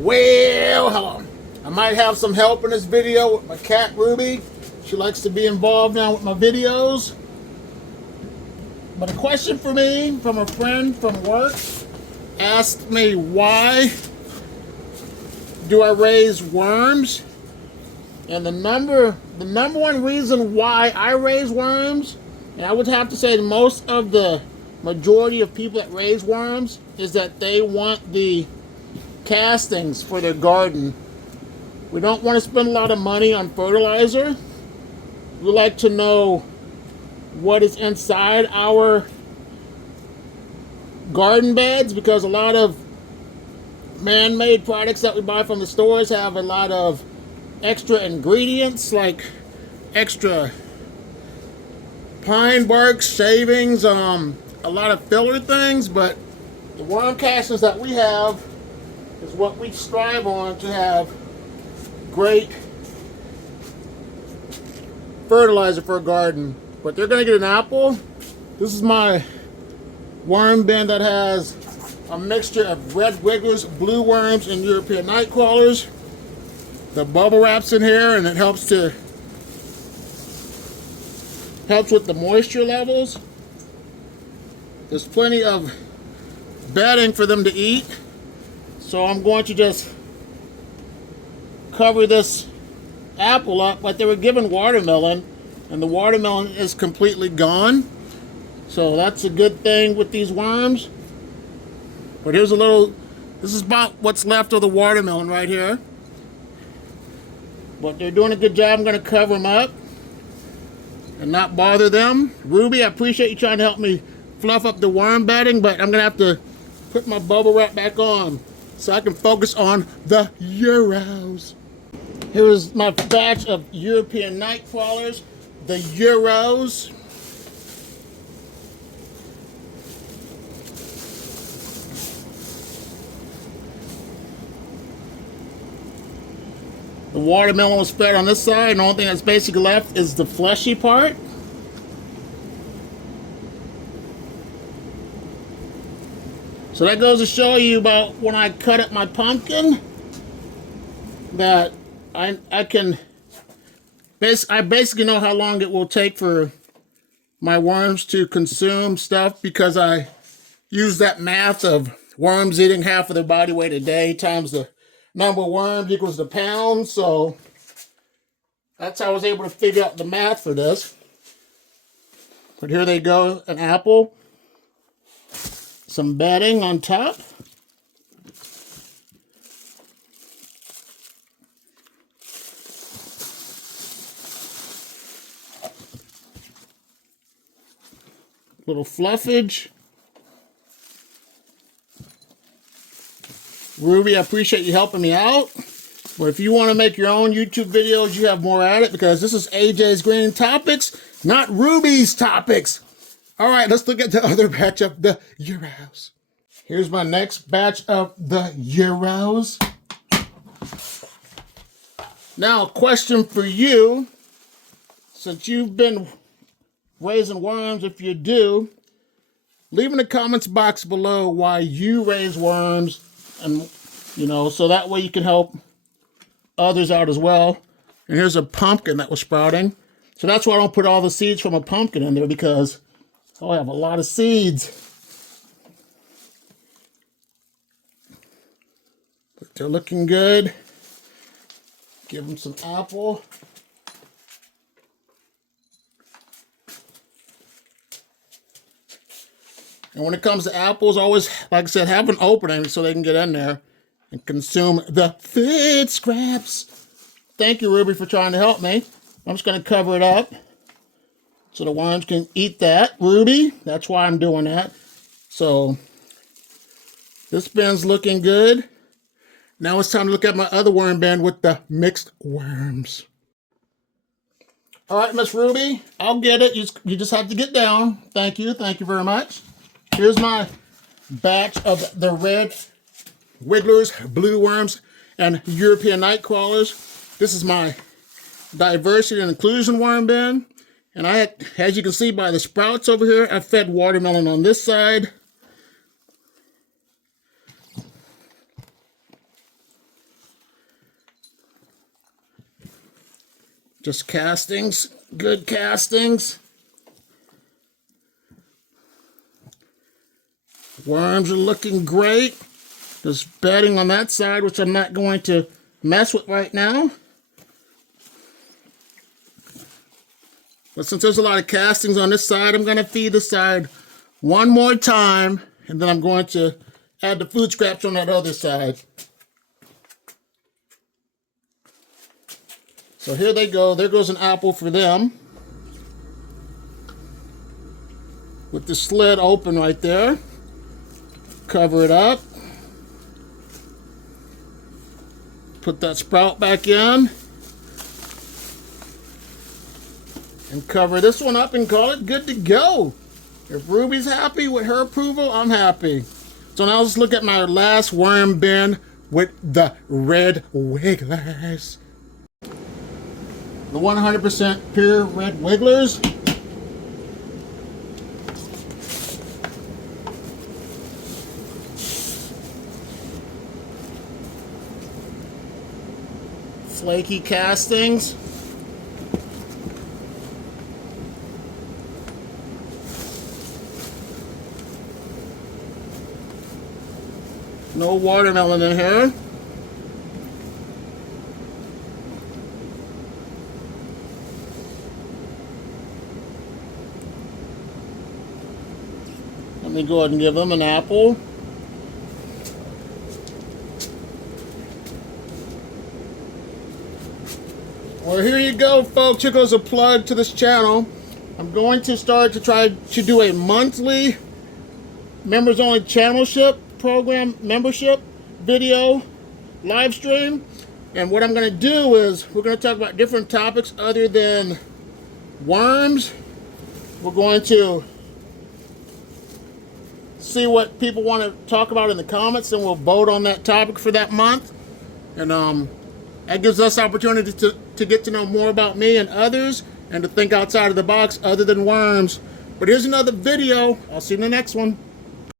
Well, hello. I might have some help in this video with my cat Ruby. She likes to be involved now with my videos. But a question for me from a friend from work asked me, why do I raise worms? And the number one reason why I raise worms, and I would have to say most of the majority of people that raise worms, is that they want the castings for their garden. We don't want to spend a lot of money on fertilizer. We like to know what is inside our garden beds, because a lot of man-made products that we buy from the stores have a lot of extra ingredients, like extra pine bark shavings, a lot of filler things. But the worm castings that we have is what we strive on to have great fertilizer for a garden. But they're gonna get an apple. This is my worm bin that has a mixture of red wigglers, blue worms, and European night crawlers. The bubble wrap's in here, and it helps with the moisture levels. There's plenty of bedding for them to eat, so I'm going to just cover this apple up. But they were given watermelon, and the watermelon is completely gone, so that's a good thing with these worms. But here's this is about what's left of the watermelon right here. But they're doing a good job. I'm going to cover them up and not bother them. Ruby, I appreciate you trying to help me fluff up the worm bedding, but I'm going to have to put my bubble wrap back on so I can focus on the Euros. Here's my batch of European night crawlers, the Euros. The watermelon was fed on this side, and the only thing that's basically left is the fleshy part. So that goes to show you about when I cut up my pumpkin, that I basically know how long it will take for my worms to consume stuff, because I use that math of worms eating half of their body weight a day times the number of worms equals the pounds. So that's how I was able to figure out the math for this. But here they go, an apple, some bedding on top, little fluffage. Ruby, I appreciate you helping me out. But if you want to make your own YouTube videos, you have more at it, because this is AJ's Green Topics, not Ruby's Topics. All right, let's look at the other batch of the Euros. Here's my next batch of the Euros. Now, a question for you. Since you've been raising worms, if you do, leave in the comments box below why you raise worms, and so that way you can help others out as well. And here's a pumpkin that was sprouting. So that's why I don't put all the seeds from a pumpkin in there, because I have a lot of seeds. But they're looking good. Give them some apple. And when it comes to apples, always, like I said, have an opening so they can get in there and consume the food scraps. Thank you, Ruby, for trying to help me. I'm just going to cover it up so the worms can eat that. Ruby, that's why I'm doing that. So this bin's looking good. Now it's time to look at my other worm bin with the mixed worms. All right, Miss Ruby, I'll get it. You just have to get down. Thank you. Thank you very much. Here's my batch of the red wigglers, blue worms, and European night crawlers. This is my diversity and inclusion worm bin. And as you can see by the sprouts over here, I fed watermelon on this side. Just castings, good castings. Worms are looking great. Just bedding on that side, which I'm not going to mess with right now. But since there's a lot of castings on this side, I'm going to feed this side one more time, and then I'm going to add the food scraps on that other side. So here they go. There goes an apple for them. With the slit open right there. Cover it up. Put that sprout back in. And cover this one up and call it good to go. If Ruby's happy with her approval, I'm happy. So now let's look at my last worm bin with the red wigglers. The 100% pure red wigglers. Flaky castings. No watermelon in here. Let me go ahead and give them an apple. Well, here you go, folks. Here goes a plug to this channel. I'm going to start to try to do a monthly members-only channelship program membership video live stream. And what I'm going to do is we're going to talk about different topics other than worms. We're going to see what people want to talk about in the comments, and we'll vote on that topic for that month. And that gives us opportunity to get to know more about me and others, and to think outside of the box other than worms. But here's another video. I'll see you in the next one.